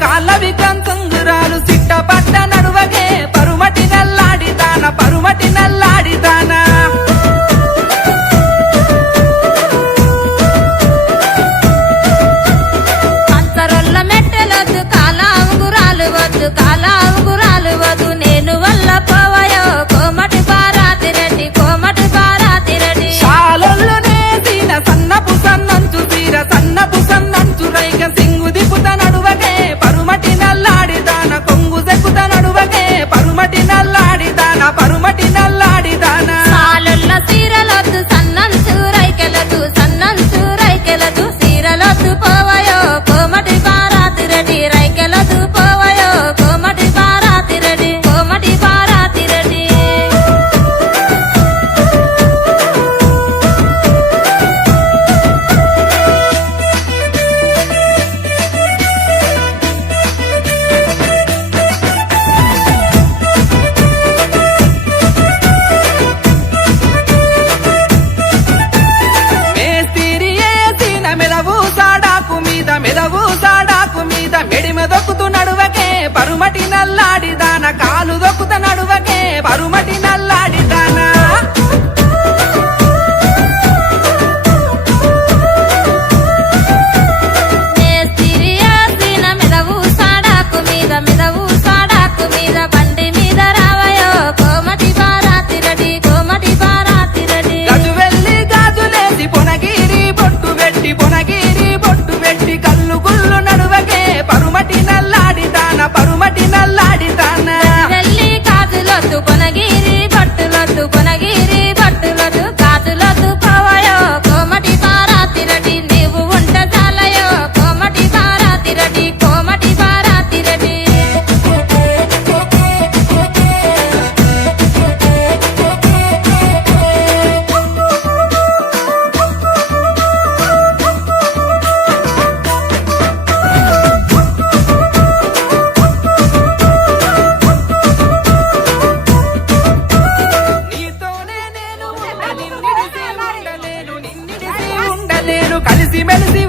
కాళ్ళవి కంచుంగురాలు సిట్టపట్ట నడువగే పరుమటి నల్లాడిదాన అంతరొల్ల మెట్టెలొద్దు కాల అంగురాలు వద్దు నేను వల్ల పోవయో కోమటి బారాతిరెడ్డి శాలొల్లు నేసిన సన్నపు సన్నంచు తీర సన్నపు సన్నంచు రైక సింగు దిపుత నడువగే పరుమటి నల్లాడిదాన కొంగు దెక్కుత నడువగే పరుమటి నల్లాడిదాన సాలొల్ల సీరలొద్దు సన్నంచు రైకెలదు సీరలొద్దు పోవయో కోమటి బారాతిరెడ్డి రైకెలదు పోవయో కోమటి బారాతిరెడ్డి మేస్తిరి ఏసిన మెదవు సాడాకు మీద మెడిమ దొక్కుతూ నడువకే పరుమటి నల్లాడిదాన కాలు దొక్కుత నడువకే పరుమటి నల్లాడిదాన మేస్తిరియాసిన మెదవు సాడాకు మీద బండి మీద రావయో కోమటి బారాతిరెడ్డి గజు వెళ్ళి గాజులేసి పొనగిరి బొట్టు పెట్టి కళ్ళు గుళ్ళు నడువకే పరుమటి నల్లాడిదాన వెళ్ళి గాజులొద్దు కొనగిరి బట్టులొద్దు గాజులొద్దు పోవయో కోమటి బారాతిరెడ్డి నీవు ఉంట చాలయో కోమటి బారాతిరెడ్డి నీతోనే నేను నిన్నిడిసి ఉండలేను కలిసి మెలిసి